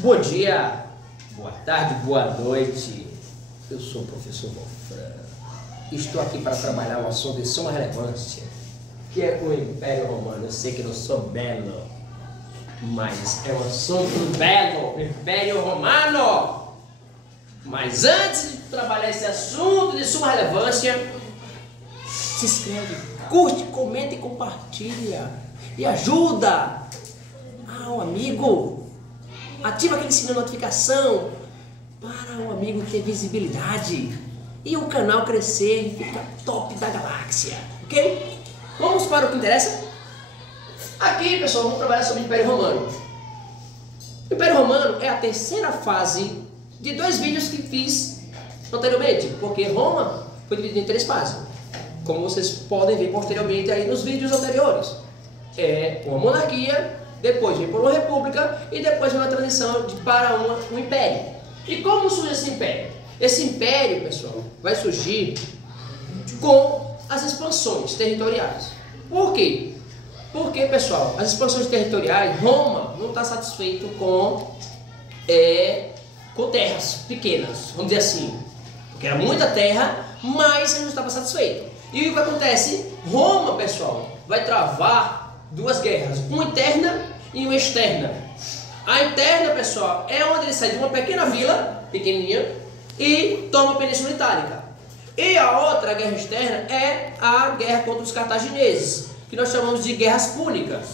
Bom dia, boa tarde, boa noite. Eu sou o professor Wolfram. Estou aqui para trabalhar um assunto de suma relevância, que é o Império Romano. Eu sei que não sou belo, mas é um assunto belo, Império Romano. Mas antes de trabalhar esse assunto de suma relevância, se inscreve, curte, comenta e compartilha. E ajuda ao amigo. Ativa aquele sininho de notificação para o amigo ter visibilidade e o canal crescer e ficar top da galáxia, ok? Vamos para o que interessa? Aqui, pessoal, vamos trabalhar sobre o Império Romano. O Império Romano é a terceira fase de dois vídeos que fiz anteriormente, porque Roma foi dividida em três fases, como vocês podem ver posteriormente aí nos vídeos anteriores. É uma monarquia, depois vem por uma república e depois vem uma transição para um império. E como surge esse império? Esse império, pessoal, vai surgir com as expansões territoriais. Por quê? Porque, pessoal, as expansões territoriais, Roma não está satisfeito com terras pequenas, vamos dizer assim, porque era muita terra, mas ele não estava satisfeito. E o que acontece? Roma, pessoal, vai travar duas guerras, uma interna e uma externa. A interna, pessoal, é onde ele sai de uma pequena vila, pequenininha, e toma a Península Itálica. E a outra, a guerra externa, é a guerra contra os cartagineses, que nós chamamos de guerras púnicas.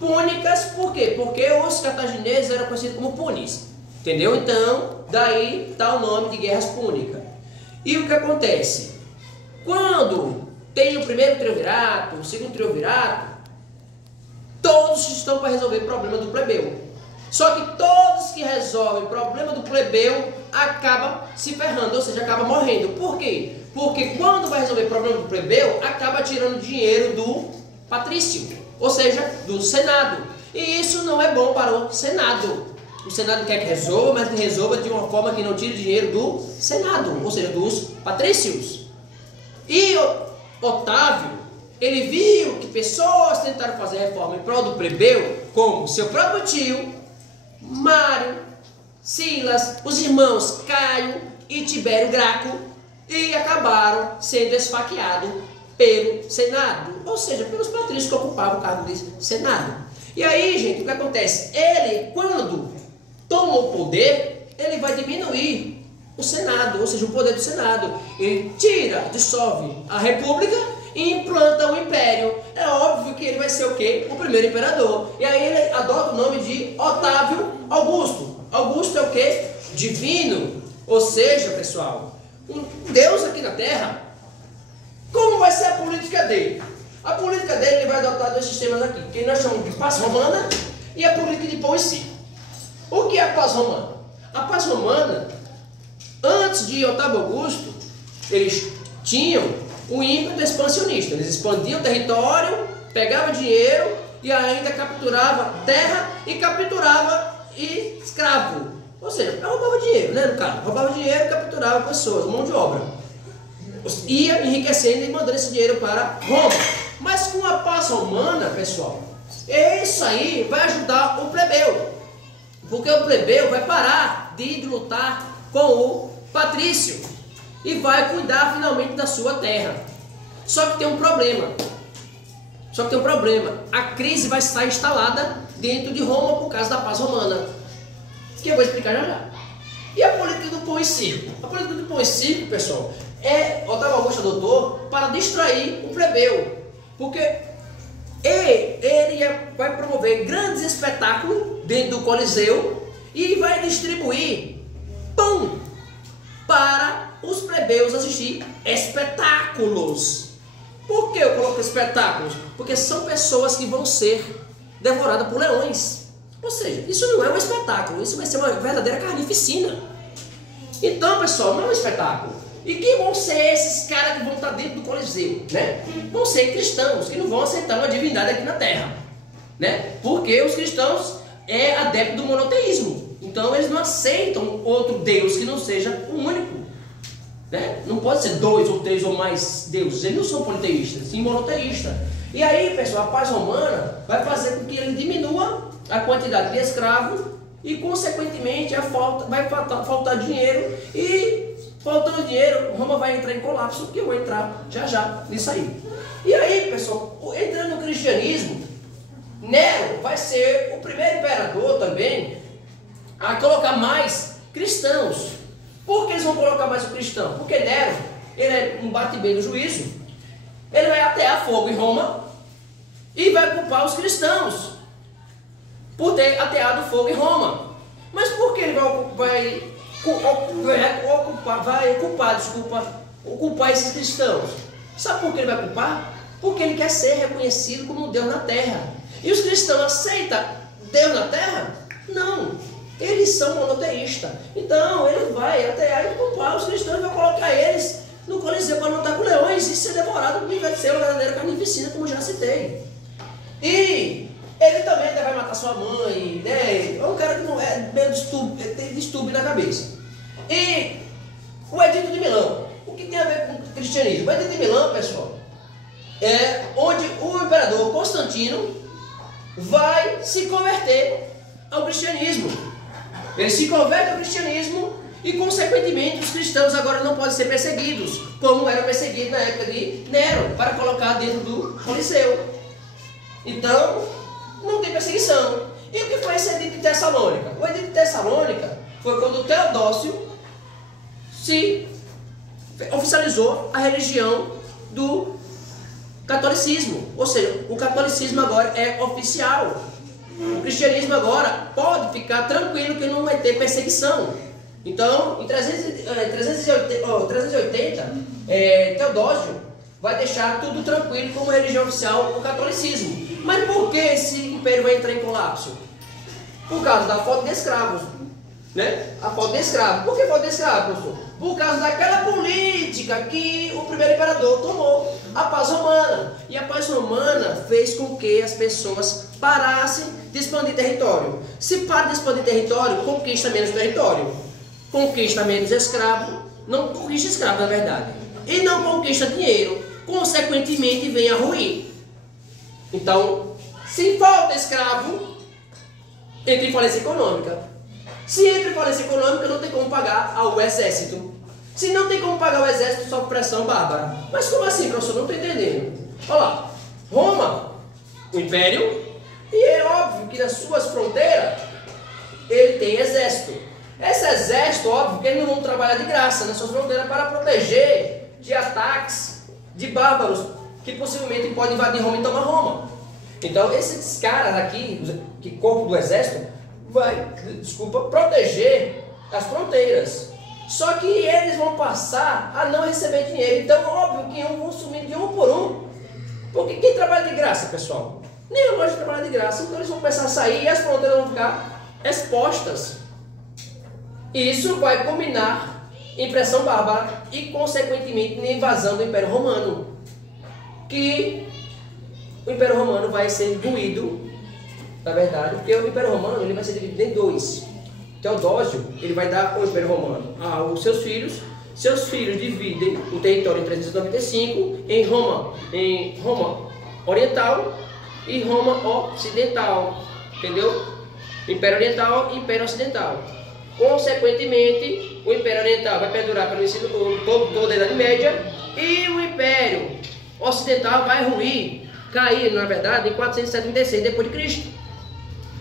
Púnicas por quê? Porque os cartagineses eram conhecidos como punis, entendeu? Então, daí está o nome de guerras púnicas. E o que acontece? Quando tem o primeiro triunvirato, o segundo triunvirato, todos estão para resolver o problema do plebeu. Só que todos que resolvem o problema do plebeu acabam se ferrando, ou seja, acabam morrendo. Por quê? Porque quando vai resolver o problema do plebeu, acaba tirando dinheiro do patrício, ou seja, do Senado. E isso não é bom para o Senado. O Senado quer que resolva, mas que resolva de uma forma que não tire dinheiro do Senado, ou seja, dos patrícios. E Otávio, ele viu que pessoas tentaram fazer reforma em prol do plebeu, como seu próprio tio, Mário, Silas, os irmãos Caio e Tibério Graco, e acabaram sendo esfaqueados pelo Senado, ou seja, pelos patrícios que ocupavam o cargo de Senado. E aí, gente, o que acontece? Ele, quando toma o poder, ele vai diminuir o Senado, ou seja, o poder do Senado. Ele tira, dissolve a república e implanta o império. É óbvio que ele vai ser o quê? O primeiro imperador. E aí ele adota o nome de Otávio Augusto. Augusto é o quê? Divino. Ou seja, pessoal, um Deus aqui na Terra. Como vai ser a política dele? A política dele, ele vai adotar dois sistemas aqui, que nós chamamos de paz romana e a política de pão e circo. O que é a paz romana? A paz romana, antes de Otávio Augusto, eles tinham o ímpeto expansionista. Eles expandiam o território, pegavam dinheiro e ainda capturava terra e capturava escravo. Ou seja, roubava dinheiro, né, no caso? Roubava dinheiro e capturava pessoas, mão de obra. Ia enriquecendo e mandando esse dinheiro para Roma. Mas com a paz romana, pessoal, isso aí vai ajudar o plebeu. Porque o plebeu vai parar de lutar com o patrício e vai cuidar finalmente da sua terra. Só que tem um problema. A crise vai estar instalada dentro de Roma por causa da paz romana, que eu vou explicar já já. E a política do pão e circo? A política do pão e circo, pessoal, Otávio Augusto adotou para distrair o plebeu. Porque ele vai promover grandes espetáculos dentro do Coliseu e vai distribuir pão para os plebeus assistir espetáculos. Por que eu coloco espetáculos? Porque são pessoas que vão ser devoradas por leões. Ou seja, isso não é um espetáculo, isso vai ser uma verdadeira carnificina. Então, pessoal, não é um espetáculo. E quem vão ser esses caras que vão estar dentro do Coliseu, né? Vão ser cristãos, que não vão aceitar uma divindade aqui na Terra, né? Porque os cristãos é adepto do monoteísmo. Então eles não aceitam outro Deus que não seja o único, né? Não pode ser dois ou três ou mais deuses. Eles não são politeístas, sim monoteístas. E aí, pessoal, a paz romana vai fazer com que ele diminua a quantidade de escravos e consequentemente vai faltar dinheiro, e faltando dinheiro, Roma vai entrar em colapso, que eu vou entrar já nisso aí. E aí, pessoal, entrando no cristianismo, Nero vai ser o primeiro imperador também a colocar mais cristãos. Por que eles vão colocar mais o cristão? Porque Nero, ele é um bate-bem do juízo, ele vai atear fogo em Roma e vai culpar os cristãos por ter ateado fogo em Roma. Mas por que ele vai culpar esses cristãos? Sabe por que ele vai culpar? Porque ele quer ser reconhecido como Deus na terra. E os cristãos aceitam Deus na terra? Não, eles são monoteístas. Então ele vai atear e culpar os cristãos e vai colocar eles no Coliseu para lutar com leões e ser devorado, porque vai ser uma verdadeira carnificina, como já citei. E ele também vai matar sua mãe, né? É um cara que não é meio distúrbio, tem distúrbio na cabeça. E o Edito de Milão, o que tem a ver com o cristianismo? O Edito de Milão, pessoal, é onde o imperador Constantino vai se converter ao cristianismo. Ele se converte ao cristianismo e, consequentemente, os cristãos agora não podem ser perseguidos, como eram perseguidos na época de Nero, para colocar dentro do Coliseu. Então, não tem perseguição. E o que foi esse Edito de Tessalônica? O Edito de Tessalônica foi quando Teodócio se oficializou a religião do catolicismo. Ou seja, o catolicismo agora é oficial. O cristianismo agora pode ficar tranquilo que não vai ter perseguição. Então, em 380, Teodósio vai deixar tudo tranquilo como religião oficial o catolicismo. Mas por que esse império vai entrar em colapso? Por causa da falta de escravos, né? A falta de escravos. Por que falta de escravos, professor? Por causa daquela política que o primeiro imperador tomou, a paz romana. E a paz romana fez com que as pessoas parassem de expandir território. Se para de expandir território, conquista menos território. Conquista menos escravo, não conquista escravo na verdade. E não conquista dinheiro, consequentemente vem a ruir. Então, se falta escravo, entra em falência econômica. Se entra em falência econômica, não tem como pagar ao exército. Se não tem como pagar o exército, sofre pressão bárbara. Mas como assim, professor? Não estou entendendo. Olha lá, Roma, o império, e é óbvio que nas suas fronteiras, ele tem exército. Esse exército, óbvio, que eles não vão trabalhar de graça nas suas fronteiras para proteger de ataques de bárbaros que possivelmente podem invadir Roma e tomar Roma. Então, esses caras aqui, que corpo do exército, vai, proteger as fronteiras. Só que eles vão passar a não receber dinheiro. Então, óbvio que vão sumir de um por um. Porque quem trabalha de graça, pessoal? Nem a loja trabalha de graça. Então, eles vão começar a sair e as fronteiras vão ficar expostas. Isso vai culminar em pressão bárbara e, consequentemente, na invasão do Império Romano. Que o Império Romano vai ser ruído, na verdade, porque o Império Romano ele vai ser dividido em dois. Teodósio, ele vai dar o Império Romano aos seus filhos dividem o território em 395 em Roma Oriental e Roma Ocidental, entendeu? Império Oriental e Império Ocidental. Consequentemente, o Império Oriental vai perdurar pelo ensino toda a Idade Média e o Império Ocidental vai ruir, cair, na verdade, em 476 d.C.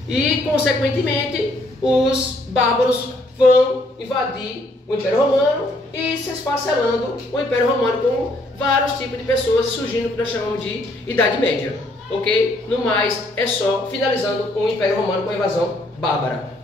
E, consequentemente, os bárbaros vão invadir o Império Romano e se esfacelando o Império Romano com vários tipos de pessoas surgindo o que nós chamamos de Idade Média. Ok? No mais, é só finalizando o Império Romano com a invasão bárbara.